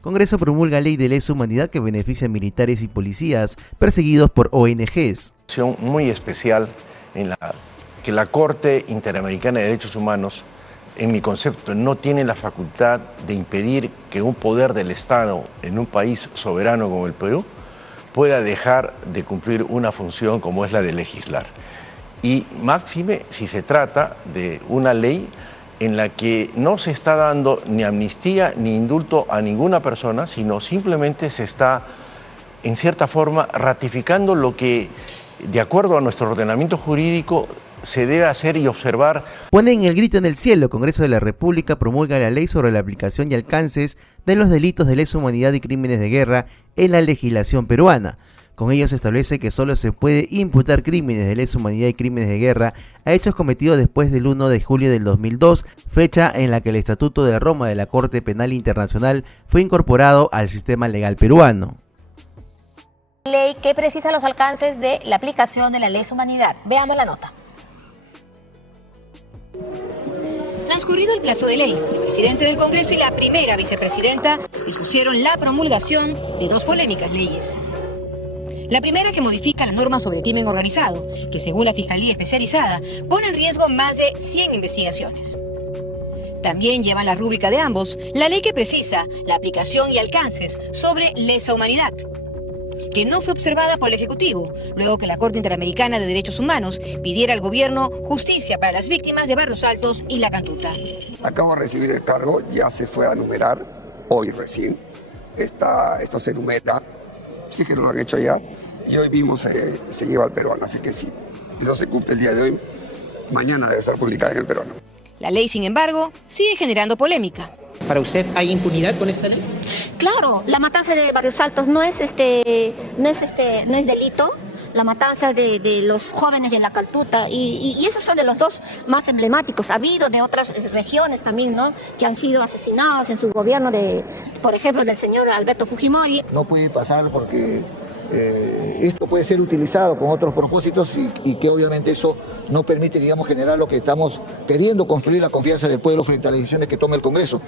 Congreso promulga ley de lesa humanidad que beneficia a militares y policías perseguidos por ONGs. Muy especial en que la Corte Interamericana de Derechos Humanos, en mi concepto, no tiene la facultad de impedir que un poder del Estado en un país soberano como el Perú pueda dejar de cumplir una función como es la de legislar. Y máxime si se trata de una ley en la que no se está dando ni amnistía ni indulto a ninguna persona, sino simplemente se está, en cierta forma, ratificando lo que, de acuerdo a nuestro ordenamiento jurídico, se debe hacer y observar. Ponen el grito en el cielo. Congreso de la República promulga la ley sobre la aplicación y alcances de los delitos de lesa humanidad y crímenes de guerra en la legislación peruana. Con ello se establece que solo se puede imputar crímenes de lesa humanidad y crímenes de guerra a hechos cometidos después del 1 de julio del 2002, fecha en la que el Estatuto de Roma de la Corte Penal Internacional fue incorporado al sistema legal peruano. Ley que precisa los alcances de la aplicación de la lesa humanidad. Veamos la nota. Transcurrido el plazo de ley, el presidente del Congreso y la primera vicepresidenta dispusieron la promulgación de dos polémicas leyes. La primera, que modifica la norma sobre crimen organizado, que según la Fiscalía Especializada pone en riesgo más de 100 investigaciones. También lleva la rúbrica de ambos la ley que precisa la aplicación y alcances sobre lesa humanidad, que no fue observada por el Ejecutivo, luego que la Corte Interamericana de Derechos Humanos pidiera al gobierno justicia para las víctimas de Barrios Altos y La Cantuta. Acabo de recibir el cargo, ya se fue a numerar, hoy recién. Esto se numera, sí que no lo han hecho ya, y hoy mismo se lleva al peruano, así que sí, eso se cumple el día de hoy, mañana debe estar publicada en el peruano. La ley, sin embargo, sigue generando polémica. ¿Para usted hay impunidad con esta ley? Claro, la matanza de Barrios Altos no es delito. La matanza de los jóvenes de La Cantuta y esos son de los dos más emblemáticos. Ha habido de otras regiones también, ¿no?, que han sido asesinados en su gobierno, por ejemplo, del señor Alberto Fujimori. No puede pasar porque esto puede ser utilizado con otros propósitos y que obviamente eso no permite, digamos, generar lo que estamos queriendo, construir la confianza del pueblo frente a las decisiones que tome el Congreso.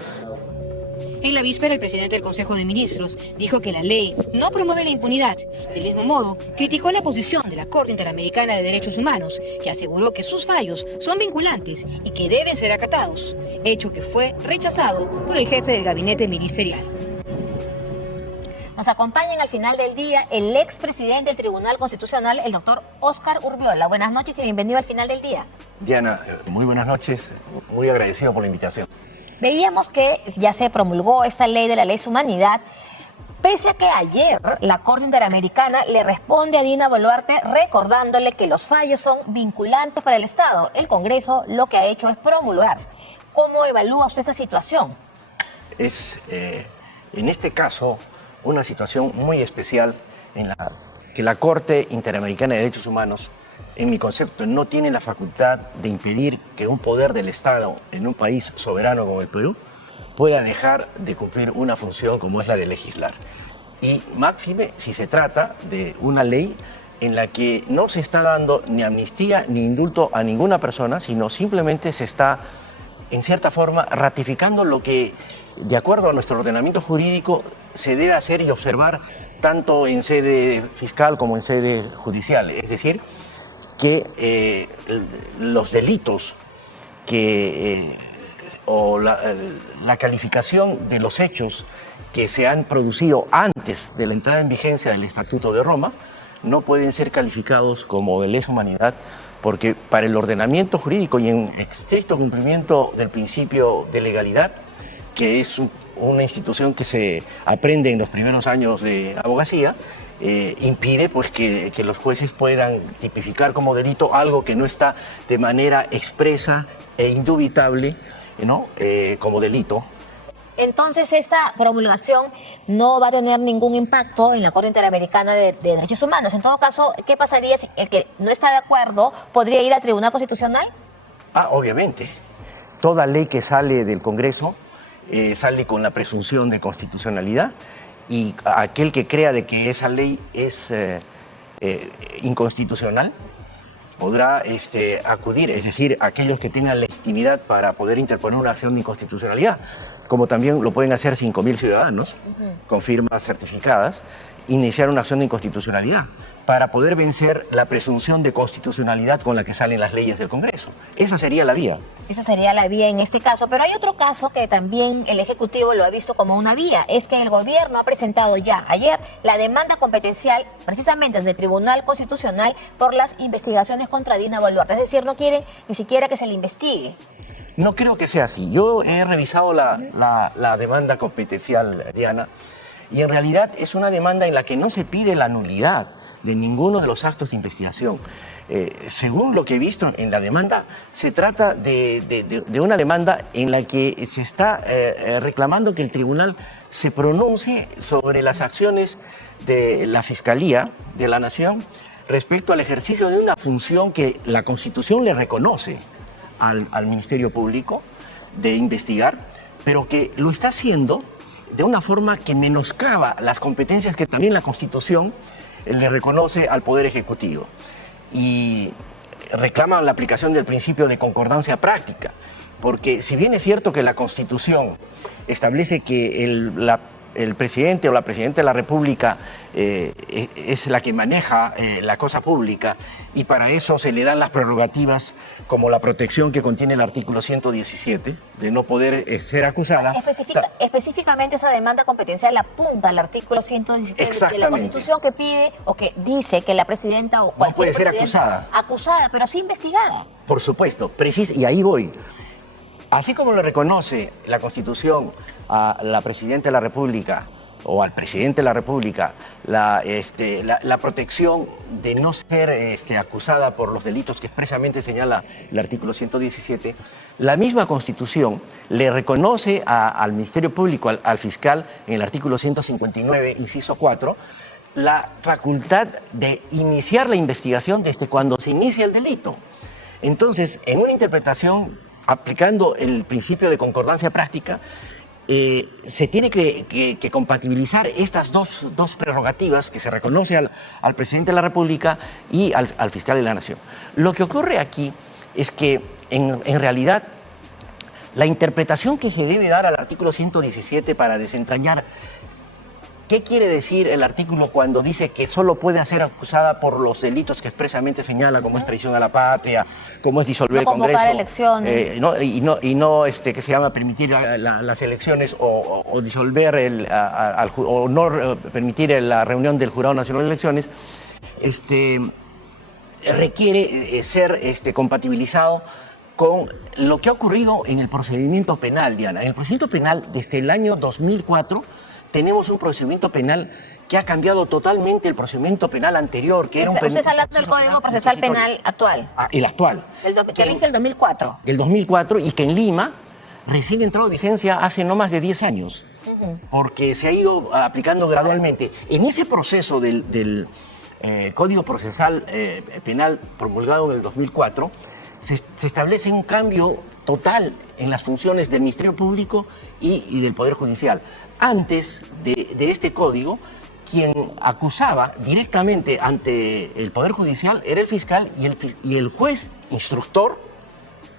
En la víspera, el presidente del Consejo de Ministros dijo que la ley no promueve la impunidad. Del mismo modo, criticó la posición de la Corte Interamericana de Derechos Humanos, que aseguró que sus fallos son vinculantes y que deben ser acatados, hecho que fue rechazado por el jefe del gabinete ministerial. Nos acompaña al final del día el expresidente del Tribunal Constitucional, el doctor Óscar Urviola. Buenas noches y bienvenido al final del día. Diana, muy buenas noches, muy agradecido por la invitación. Veíamos que ya se promulgó esta ley de la lesa humanidad, pese a que ayer la Corte Interamericana le responde a Dina Boluarte recordándole que los fallos son vinculantes para el Estado. El Congreso lo que ha hecho es promulgar. ¿Cómo evalúa usted esta situación? Es, en este caso, una situación muy especial en la que la Corte Interamericana de Derechos Humanos, en mi concepto, no tiene la facultad de impedir que un poder del Estado en un país soberano como el Perú pueda dejar de cumplir una función como es la de legislar. Y máxime si se trata de una ley en la que no se está dando ni amnistía ni indulto a ninguna persona, sino simplemente se está, en cierta forma, ratificando lo que, de acuerdo a nuestro ordenamiento jurídico, se debe hacer y observar tanto en sede fiscal como en sede judicial. Es decir, que los delitos o la calificación de los hechos que se han producido antes de la entrada en vigencia del Estatuto de Roma no pueden ser calificados como de lesa humanidad, porque para el ordenamiento jurídico y en estricto cumplimiento del principio de legalidad, que es una institución que se aprende en los primeros años de abogacía, impide pues que los jueces puedan tipificar como delito algo que no está de manera expresa e indubitable, ¿no?, como delito. Entonces, esta promulgación no va a tener ningún impacto en la Corte Interamericana de Derechos Humanos. En todo caso, ¿qué pasaría si el que no está de acuerdo podría ir al Tribunal Constitucional? Obviamente. Toda ley que sale del Congreso sale con la presunción de constitucionalidad, y aquel que crea de que esa ley es inconstitucional podrá acudir, es decir, aquellos que tengan legitimidad para poder interponer una acción de inconstitucionalidad, como también lo pueden hacer 5.000 ciudadanos con firmas certificadas, iniciar una acción de inconstitucionalidad para poder vencer la presunción de constitucionalidad con la que salen las leyes del Congreso. Esa sería la vía. Esa sería la vía en este caso, pero hay otro caso que también el Ejecutivo lo ha visto como una vía, es que el gobierno ha presentado ya ayer la demanda competencial precisamente ante el Tribunal Constitucional por las investigaciones contra Dina Boluarte, es decir, no quieren ni siquiera que se le investigue. No creo que sea así. Yo he revisado la demanda competencial, Diana, y en realidad es una demanda en la que no se pide la nulidad de ninguno de los actos de investigación. Según lo que he visto en la demanda, se trata de una demanda en la que se está reclamando que el tribunal se pronuncie sobre las acciones de la Fiscalía de la Nación respecto al ejercicio de una función que la Constitución le reconoce al Ministerio Público de investigar, pero que lo está haciendo de una forma que menoscaba las competencias que también la Constitución le reconoce al Poder Ejecutivo. Y reclama la aplicación del principio de concordancia práctica, porque si bien es cierto que la Constitución establece que el presidente o la presidenta de la República es la que maneja la cosa pública, y para eso se le dan las prerrogativas como la protección que contiene el artículo 117 de no poder ser acusada. Específicamente esa demanda competencial apunta al artículo 117 de la Constitución, que pide o que dice que la presidenta o cualquier no puede ser acusada, pero sí investigada. Por supuesto, y ahí voy. Así como le reconoce la Constitución a la Presidenta de la República o al Presidente de la República la protección de no ser acusada por los delitos que expresamente señala el artículo 117, la misma Constitución le reconoce al Ministerio Público, al fiscal, en el artículo 159, inciso 4, la facultad de iniciar la investigación desde cuando se inicia el delito. Entonces, en una interpretación aplicando el principio de concordancia práctica, se tiene que compatibilizar estas dos prerrogativas que se reconoce al presidente de la República y al fiscal de la Nación. Lo que ocurre aquí es que, en realidad, la interpretación que se debe dar al artículo 117 para desentrañar ¿qué quiere decir el artículo cuando dice que solo puede ser acusada por los delitos que expresamente señala, como es traición a la patria, como es disolver el Congreso? Convocar elecciones. Que se llama permitir las elecciones o disolver o no permitir la reunión del Jurado Nacional de Elecciones, requiere ser compatibilizado con lo que ha ocurrido en el procedimiento penal, Diana. En el procedimiento penal, desde el año 2004, tenemos un procedimiento penal que ha cambiado totalmente el procedimiento penal anterior, que era Usted está hablando del Código Procesal Penal actual. El actual. Que rige el 2004. Del 2004, y que en Lima recién entró en vigencia hace no más de 10 años, porque se ha ido aplicando gradualmente. En ese proceso del Código Procesal Penal promulgado en el 2004, se establece un cambio total en las funciones del Ministerio Público y del Poder Judicial. Antes de este código, quien acusaba directamente ante el Poder Judicial era el fiscal y el juez instructor,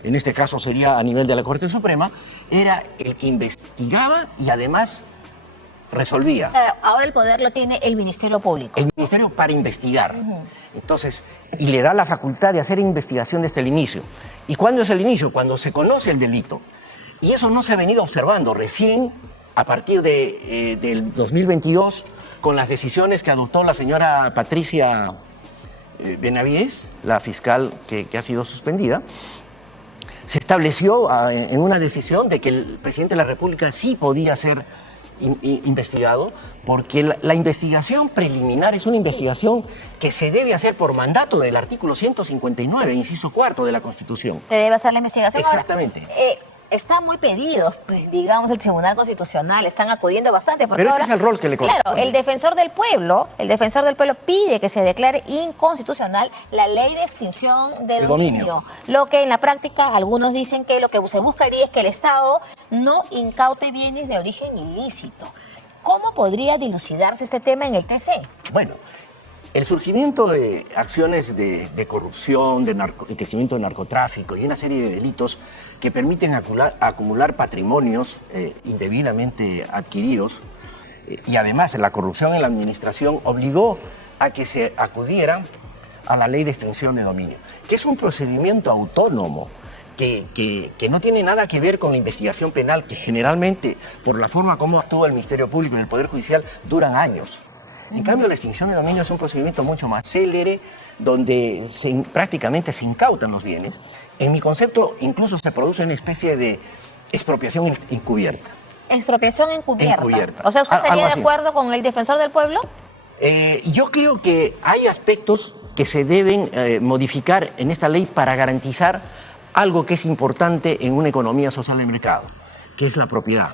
en este caso sería a nivel de la Corte Suprema, era el que investigaba y además resolvía. Ahora el poder lo tiene el Ministerio Público. El Ministerio para investigar. Entonces, y le da la facultad de hacer investigación desde el inicio. ¿Y cuándo es el inicio? Cuando se conoce el delito. Y eso no se ha venido observando recién a partir del 2022, con las decisiones que adoptó la señora Patricia Benavides, la fiscal que ha sido suspendida. Se estableció en una decisión de que el presidente de la República sí podía ser investigado, porque la investigación preliminar es una investigación que se debe hacer por mandato del artículo 159, inciso 4 de la Constitución. Se debe hacer la investigación. Exactamente. Ahora, están muy pedidos, digamos, el Tribunal Constitucional, están acudiendo bastante. Pero ese es el rol que le corresponde. Claro, el defensor del pueblo pide que se declare inconstitucional la ley de extinción de dominio. Lo que en la práctica algunos dicen que lo que se buscaría es que el Estado no incaute bienes de origen ilícito. ¿Cómo podría dilucidarse este tema en el TC? Bueno, El surgimiento de acciones de corrupción, de crecimiento del narcotráfico y una serie de delitos que permiten acumular patrimonios indebidamente adquiridos, y además la corrupción en la administración obligó a que se acudiera a la ley de extinción de dominio, que es un procedimiento autónomo que no tiene nada que ver con la investigación penal, que generalmente, por la forma como actúa el Ministerio Público y el Poder Judicial, duran años. En cambio, la extinción de dominio es un procedimiento mucho más célere, donde prácticamente se incautan los bienes. En mi concepto, incluso se produce una especie de expropiación encubierta. Expropiación encubierta. Encubierta. O sea, ¿usted estaría de así. acuerdo con el defensor del pueblo? Yo creo que hay aspectos que se deben modificar en esta ley para garantizar algo que es importante en una economía social de mercado, que es la propiedad.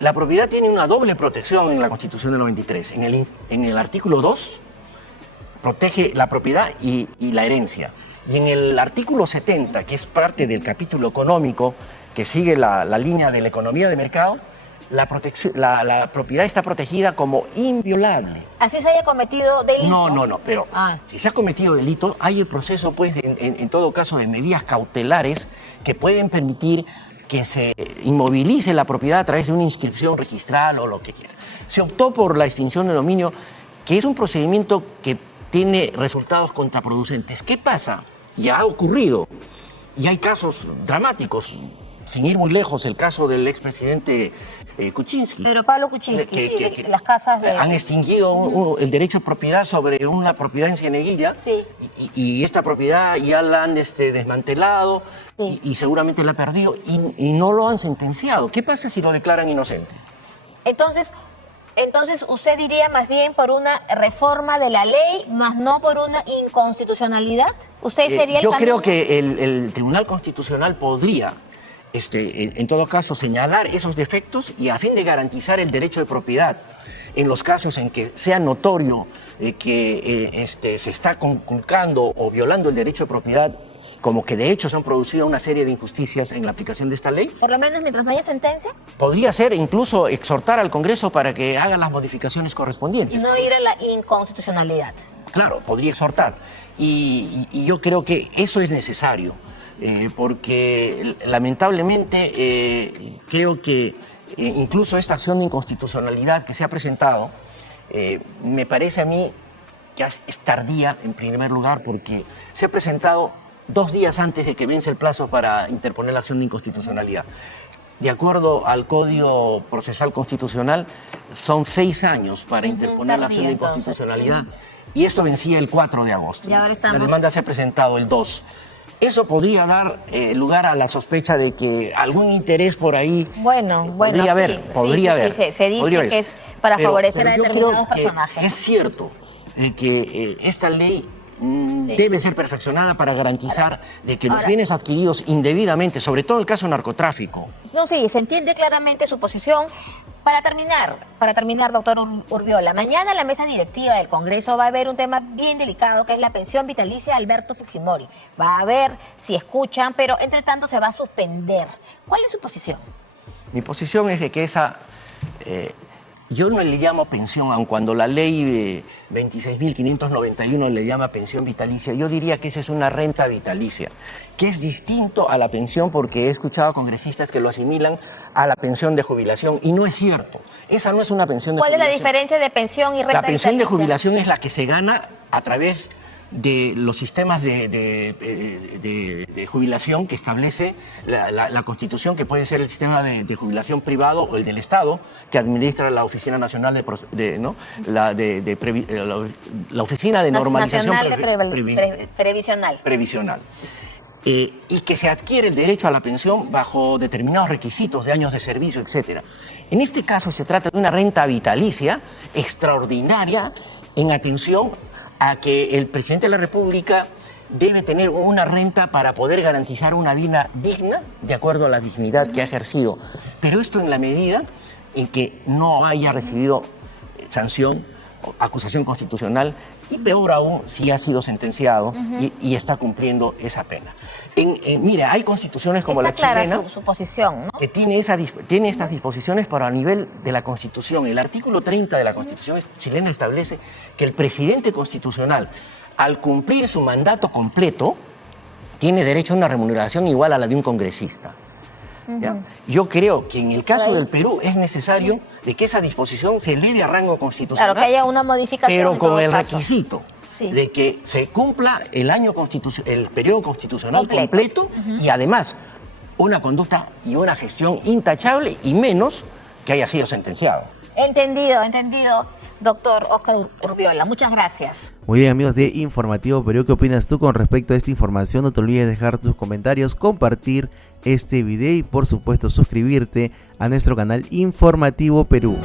La propiedad tiene una doble protección en la Constitución del 93. En el artículo 2 protege la propiedad y la herencia. Y en el artículo 70, que es parte del capítulo económico, que sigue la línea de la economía de mercado, la propiedad está protegida como inviolable. Así se haya cometido delito. No, pero si se ha cometido delito, hay el proceso, pues, en todo caso, de medidas cautelares que pueden permitir que se inmovilice la propiedad a través de una inscripción registral o lo que quiera. Se optó por la extinción de dominio, que es un procedimiento que tiene resultados contraproducentes. ¿Qué pasa? Ya ha ocurrido, y hay casos dramáticos, sin ir muy lejos, el caso del expresidente Kuczynski. Pero Pablo Kuczynski, las casas de... Han extinguido el derecho de propiedad sobre una propiedad en Cieneguilla, sí. y esta propiedad ya la han desmantelado, sí. y seguramente la ha perdido, y no lo han sentenciado. ¿Qué pasa si lo declaran inocente? Entonces usted diría más bien por una reforma de la ley, más no por una inconstitucionalidad. ¿Usted sería el Yo camino? creo que el Tribunal Constitucional podría, en todo caso, señalar esos defectos y a fin de garantizar el derecho de propiedad. En los casos en que sea notorio que se está conculcando o violando el derecho de propiedad, como que de hecho se han producido una serie de injusticias en la aplicación de esta ley. Por lo menos mientras no haya sentencia. Podría ser incluso exhortar al Congreso para que haga las modificaciones correspondientes. Y no ir a la inconstitucionalidad. Claro, podría exhortar. Y yo creo que eso es necesario, porque lamentablemente creo que incluso esta acción de inconstitucionalidad que se ha presentado, me parece a mí que es tardía en primer lugar, porque se ha presentado 2 días antes de que vence el plazo para interponer la acción de inconstitucionalidad. De acuerdo al Código Procesal Constitucional, son 6 años para interponer la acción de inconstitucionalidad, y esto vencía el 4 de agosto. Y ahora estamos... La demanda se ha presentado el 2. Eso podría dar lugar a la sospecha de que algún interés por ahí podría haber. Se dice que es para favorecer a determinados personajes. Es cierto que esta ley debe ser perfeccionada para garantizar de que los bienes adquiridos indebidamente, sobre todo en el caso de narcotráfico. No, sí, se entiende claramente su posición. Para terminar, doctor Urbiola, mañana en la mesa directiva del Congreso va a haber un tema bien delicado, que es la pensión vitalicia de Alberto Fujimori. Va a ver si escuchan, pero entre tanto se va a suspender. ¿Cuál es su posición? Mi posición es de que esa... yo no le llamo pensión, aun cuando la ley 26.591 le llama pensión vitalicia. Yo diría que esa es una renta vitalicia, que es distinto a la pensión, porque he escuchado a congresistas que lo asimilan a la pensión de jubilación, y no es cierto. Esa no es una pensión de jubilación. ¿Cuál es la diferencia de pensión y renta vitalicia? La pensión de jubilación es la que se gana a través de los sistemas de jubilación que establece la Constitución, que puede ser el sistema de jubilación privado o el del Estado, que administra la Oficina Nacional la Oficina de Normalización Previsional. Y que se adquiere el derecho a la pensión bajo determinados requisitos de años de servicio, etc. En este caso se trata de una renta vitalicia extraordinaria en atención a que el presidente de la República debe tener una renta para poder garantizar una vida digna de acuerdo a la dignidad que ha ejercido. Pero esto en la medida en que no haya recibido sanción, acusación constitucional y peor aún si ha sido sentenciado y está cumpliendo esa pena. Mira, hay constituciones como Está la clara chilena su posición, ¿no? que tiene estas disposiciones, pero a nivel de la Constitución. El artículo 30 de la Constitución chilena establece que el presidente constitucional, al cumplir su mandato completo, tiene derecho a una remuneración igual a la de un congresista. ¿Ya? Yo creo que en el caso del Perú es necesario de que esa disposición se eleve a rango constitucional. Claro, que haya una modificación. Pero en con todo el caso. requisito Sí. de que se cumpla el periodo constitucional completo y además una conducta y una gestión intachable y menos que haya sido sentenciado. Entendido. Doctor Óscar Urriola, muchas gracias. Muy bien, amigos de Informativo Perú, ¿qué opinas tú con respecto a esta información? No te olvides de dejar tus comentarios, compartir este video y por supuesto suscribirte a nuestro canal Informativo Perú.